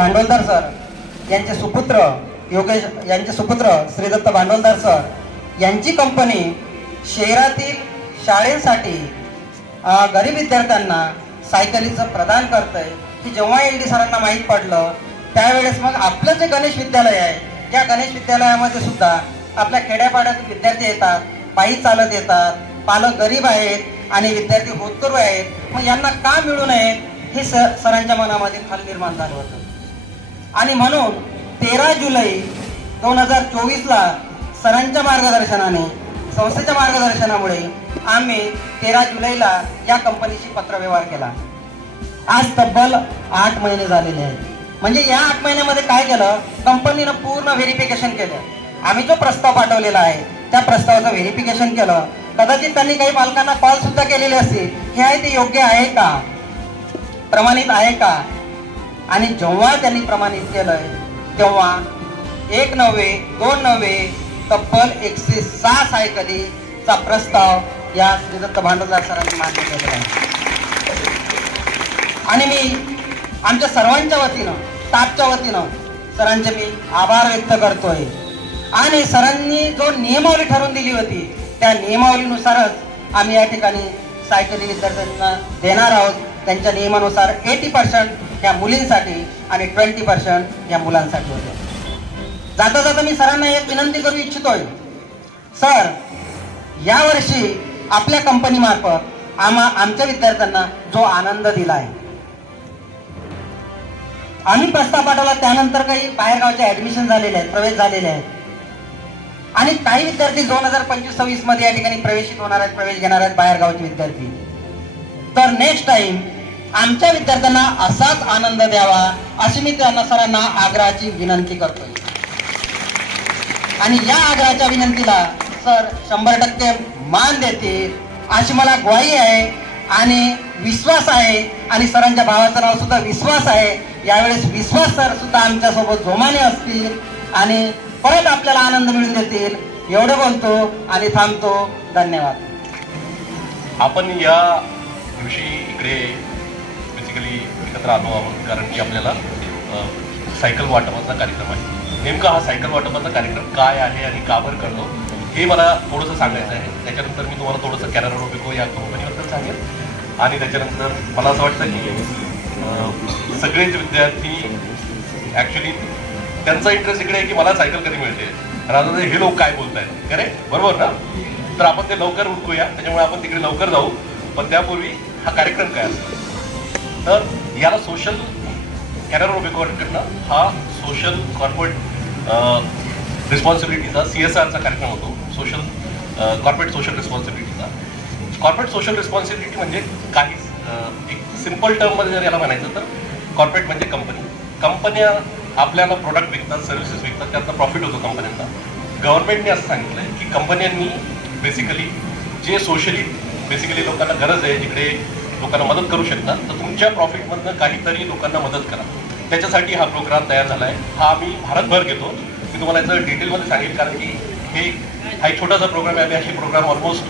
भांडवलदार सर यांचे सुपुत्र योगेश यांचे सुपुत्र श्रीदत्त भांडवलदार सर यांची कंपनी शहरातील शाळेसाठी गरीब विद्यार्थ्यांना सायकलीचं प्रदान करतंय. की जेव्हा एल डी सरांना माहीत पडलं त्यावेळेस मग आपलं जे गणेश विद्यालय आहे त्या गणेश विद्यालयामध्ये सुद्धा आपल्या खेड्यापाड्यात विद्यार्थी येतात पायी चालत येतात पालक गरीब आहेत आणि विद्यार्थी होतकरू आहेत. मग यांना का मिळू नये हे स सरांच्या मनामध्ये खाल निर्माण झालं होतं. आणि म्हणून तेरा जुलै दोन हजार चोवीसला सरांच्या मार्गदर्शनाने संस्थेच्या मार्गदर्शनामुळे आम्ही तेरा जुलैला या कंपनीशी पत्रव्यवहार केला. आज तब्बल आठ महिने झालेले आहेत. म्हणजे या आठ महिन्यामध्ये काय केलं? कंपनीनं पूर्ण व्हेरिफिकेशन केलं. आम्ही जो प्रस्ताव पाठवलेला आहे त्या प्रस्तावाचं व्हेरिफिकेशन केलं. कदाचित त्यांनी काही पालकांना कॉल सुद्धा केलेले असतील. हे आहे ते योग्य आहे का? प्रमाणित आहे का? आणि जेव्हा त्यांनी प्रमाणित केलंय तेव्हा एक नव्हे दोन नव्हे तब्बल एकशे सहा सायकलीचा प्रस्ताव या श्रीदत्त भांडवलदार सरांनी मान्य केलेला आहे. आणि मी आमच्या सर्वांच्या वतीनं स्टाफच्या वतीनं सरांचे मी आभार व्यक्त करतोय. आणि सरांनी जो नियमावली ठरवून दिली होती त्या नियमावलीनुसारच आम्ही या ठिकाणी सायकली विद्यार्थ्यांना देणार आहोत त्यांच्या नियमानुसार एटी पर्सेंट ह्या मुलींसाठी आणि ट्वेंटी पर्सेंट या मुलांसाठी होते. जाता जाता मी सरांना एक विनंती करू इच्छितोय. सर यावर्षी आपल्या कंपनीमार्फत आम्हा आमच्या विद्यार्थ्यांना जो आनंद दिला आहे आम्ही प्रस्ताव पाठवला त्यानंतर काही बाहेरगावचे ऍडमिशन झालेले आहेत प्रवेश झालेले आहेत. आणि काही विद्यार्थी दोन हजार पंचवीस सव्वीसमध्ये या ठिकाणी प्रवेशित होणार आहेत प्रवेश घेणार आहेत बाहेरगावचे विद्यार्थी. तर नेक्स्ट टाइम आमच्या विद्यार्थ्यांना असाच आनंद द्यावा अशी मी त्यांना सरांना आग्रहाची विनंती करतोय. आणि या आग्रहाच्या विनंतीला सर शंभर टक्के मान देतील अशी मला ग्वाही आहे आणि विश्वास आहे आणि सरांच्या भावाचं नाव सुद्धा विश्वास आहे. यावेळेस विश्वास सर सुद्धा आमच्यासोबत जोमाने असतील आणि परत आपल्याला आनंद मिळून देतील. एवढं बोलतो आणि थांबतो. धन्यवाद. आपण या दिवशी इकडे बेसिकली एकत्र आलो आहोत कारण की आपल्याला सायकल वाटपाचा कार्यक्रम आहे. नेमका हा सायकल वाटपाचा कार्यक्रम काय आहे आणि का बरं करतो हे मला थोडंसं सांगायचं आहे. त्याच्यानंतर मी तुम्हाला थोडंसं कॅनरा रोबिको या कंपनीबद्दल सांगेन. आणि त्याच्यानंतर मला असं वाटतं की सगळेच विद्यार्थी ॲक्च्युली त्यांचा इंटरेस्ट इकडे आहे की मला सायकल कधी मिळते. राजा हे लोक काय बोलत आहेत बरोबर ना? तर आपण ते लवकर उरकूया. त्याच्यामुळे आपण तिकडे लवकर जाऊ. पण त्यापूर्वी हा कार्यक्रम काय असतो तर याला सोशल कॅनरा करणं हा सोशल कॉर्पोरेट रिस्पॉन्सिबिलिटीचा सी एस आरचा कार्यक्रम होतो. सोशल कॉर्पोरेट सोशल रिस्पॉन्सिबिलिटीचा कॉर्पोरेट सोशल रिस्पॉन्सिबिलिटी म्हणजे काही एक सिंपल टर्ममध्ये जर याला म्हणायचं तर कॉर्पोरेट म्हणजे कंपनी कंपन्या आपल्याला प्रोडक्ट विकतात सर्व्हिसेस विकतात त्यातनं प्रॉफिट होतो कंपन्यांना गव्हर्नमेंटने असं सांगितलं आहे की कंपन्यांनी बेसिकली जे सोशली बेसिकली लोकांना गरज आहे जिकडे लोकांना मदत करू शकतात तर तुमच्या प्रॉफिटमधनं काहीतरी लोकांना मदत करा. त्याच्यासाठी हा प्रोग्राम तयार झाला आहे. हा आम्ही भारतभर घेतो. मी तुम्हाला याचं डिटेलमध्ये सांगेल कारण की हे हा एक छोटासा प्रोग्राम आहे. आणि असे प्रोग्राम ऑलमोस्ट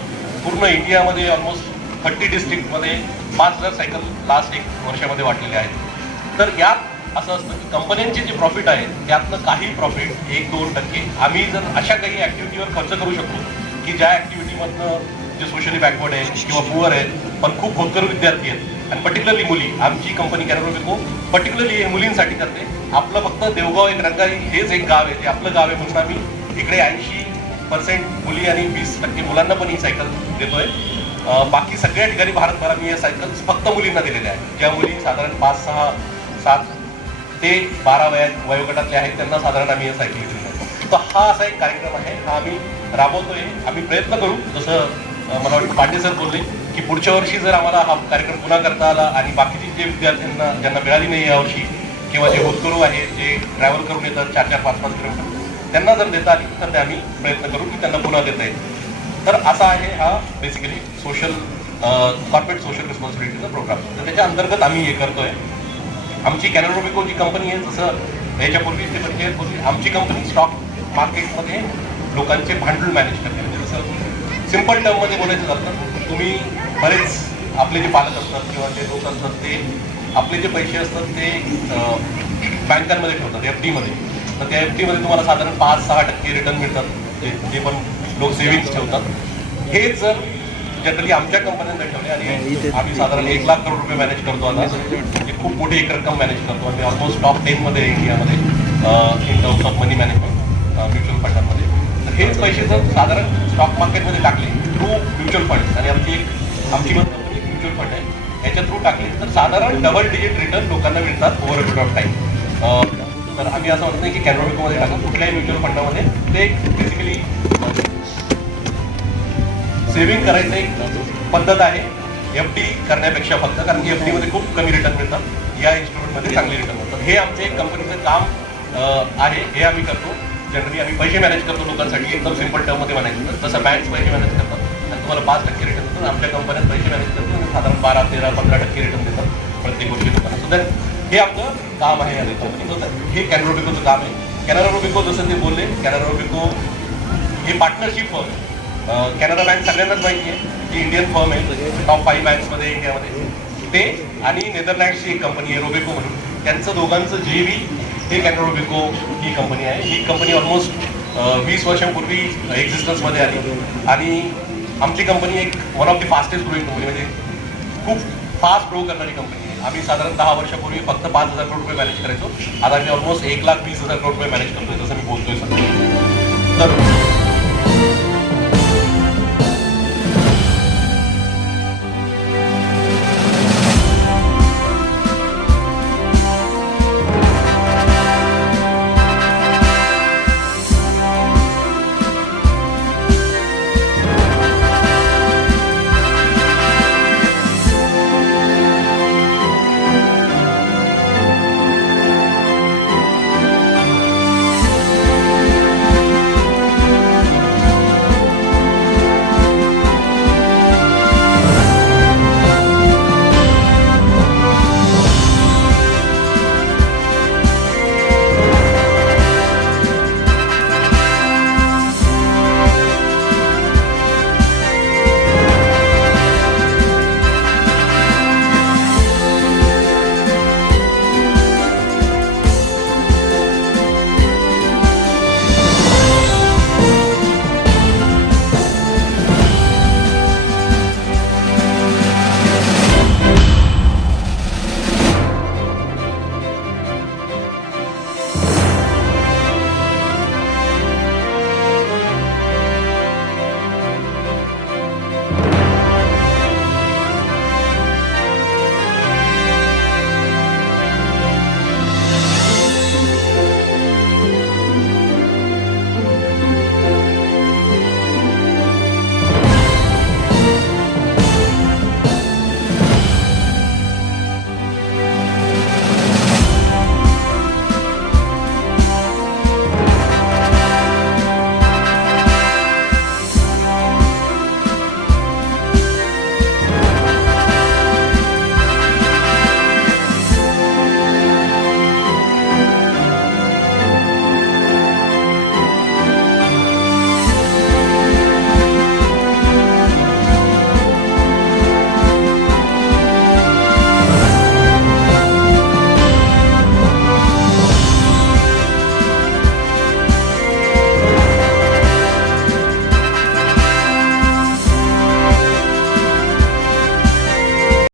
पूर्ण इंडियामध्ये ऑलमोस्ट थर्टी डिस्ट्रिक्टमध्ये पाच हजार सायकल लास्ट एक वर्षामध्ये वाटलेले आहेत. तर यात असं असतं की कंपन्यांचे जे प्रॉफिट आहे त्यातनं काही प्रॉफिट एक दोन टक्के आम्ही जर अशा काही ॲक्टिव्हिटीवर खर्च करू शकतो की ज्या ॲक्टिव्हिटीमधनं जे सोशली बॅकवर्ड आहे किंवा पुअर आहेत पण खूप होतकरू विद्यार्थी आहेत. आणि पर्टिक्युलरली मुली. आमची कंपनी कॅरोबिको पर्टिक्युलरली हे मुलींसाठी करते. आपलं फक्त देवगाव एक रंगाई हेच एक गाव आहे. ते आपलं गाव आहे म्हणून आम्ही इकडे ऐंशी पर्सेंट मुली आणि वीस टक्के मुलांना पण ही सायकल देतोय. बाकी सगळ्या ठिकाणी भारतभरात आम्ही या सायकल्स फक्त मुलींना दिलेल्या आहेत. ज्या मुली साधारण पाच सहा सात ते बारा वयात वयोगटातले आहेत त्यांना साधारण आम्ही या सायकल दिलेल्या तर हा असा एक कार्यक्रम आहे. हा आम्ही राबवतोय. आम्ही प्रयत्न करू. जसं मला वाटतं पांडे सर बोलले की पुढच्या वर्षी जर आम्हाला हा कार्यक्रम पुन्हा करता आला आणि बाकीचे जे विद्यार्थ्यांना ज्यांना मिळाली नाही यावर्षी किंवा जे होतकरू आहेत जे ट्रॅव्हल करून येतात चार चार पाच पाच किलोमीटर त्यांना जर देता आली तर ते आम्ही प्रयत्न करू की त्यांना पुन्हा देता येईल. तर असा आहे हा बेसिकली सोशल कॉर्पोरेट सोशल रिस्पॉन्सिबिलिटीचा प्रोग्राम तर त्याच्या अंतर्गत आम्ही हे करतोय. आमची कॅनरोबिको जी कंपनी आहे जसं याच्यापूर्वी ते म्हणजे आमची कंपनी स्टॉक मार्केटमध्ये लोकांचे भांडवल मॅनेज करते. सिंपल टर्ममध्ये बोलायचं झालं तुम्ही बरेच आपले जे पालक असतात किंवा जे लोक असतात ते आपले जे पैसे असतात ते बँकांमध्ये ठेवतात एफमध्ये तर त्या एफमध्ये तुम्हाला साधारण पाच सहा टक्के रिटर्न मिळतात जे जे पण लोक सेव्हिंग्स ठेवतात. हे जर जनरली आमच्या कंपन्यांना ठेवले आणि आम्ही साधारण एक लाख करोड रुपये मॅनेज करतो आता म्हणजे खूप मोठी एक रक्कम मॅनेज करतो आणि ऑलमोस्ट टॉप टेनमध्ये इंडियामध्ये in terms of money management mutual फंडांमध्ये तर हेच पैसे जर साधारण स्टॉक मार्केटमध्ये टाकले थ्रू म्युच्युअल फंड आणि आमची एक आमची पण कंपनी म्युच्युअल फंड आहे याच्या थ्रू टाकले तर साधारण डबल डिजिट रिटर्न लोकांना मिळतात over a period of time तर आम्ही असं म्हणत नाही की कॅनोबिकोमध्ये टाका कुठल्याही म्युच्युअल फंडामध्ये ते बेसिकली सेव्हिंग करायचं एक पद्धत आहे एफ डी करण्यापेक्षा फक्त कारण की एफमध्ये खूप कमी रिटर्न मिळतात. या इन्स्ट्रुमेंटमध्ये चांगले रिटर्न मिळतात. हे आमचे कंपनीचं काम आहे हे आम्ही करतो. जनरली आम्ही पैसे मॅनेज करतो लोकांसाठी एकदम सिंपल टर्ममध्ये मॅनेज करतो जसं बँक्स पैसे मॅनेज करतात. आणि तुम्हाला पाच टक्के रिटर्न देतात आमच्या कंपन्यात पैसे मॅनेज करतो साधारण बारा तेरा पंधरा टक्के रिटर्न देतात प्रत्येक गोष्टी लोकांना सुद्धा हे आपलं काम आहे या म्हणजे कंपनीचं तर हे कॅनरोबिकोचं काम आहे. कॅनरा रोबिको जसं ते बोलले कॅनरा रोबिको हे पार्टनरशिप फर्म आहे. कॅनरा बँक सगळ्यांनाच माहिती आहे. जी इंडियन फर्म आहे टॉप फाईव्ह बँक्समध्ये इंडियामध्ये ते आणि नेदरलँडची एक कंपनी आहे रोबेको म्हणून. त्यांचं दोघांचं जे बी हे कॅनरा रोबेको ही कंपनी आहे. ही कंपनी ऑलमोस्ट वीस वर्षांपूर्वी एक्झिस्टन्समध्ये आली. आणि आमची कंपनी एक one of the fastest growing company म्हणजे खूप फास्ट ग्रो करणारी कंपनी आहे. आम्ही साधारण दहा वर्षापूर्वी फक्त पाच हजार करोड रुपये मॅनेज करायचो. आता आम्ही ऑलमोस्ट एक लाख वीस हजार करोड रुपये मॅनेज करतोय जसं मी बोलतोय सध्या. तर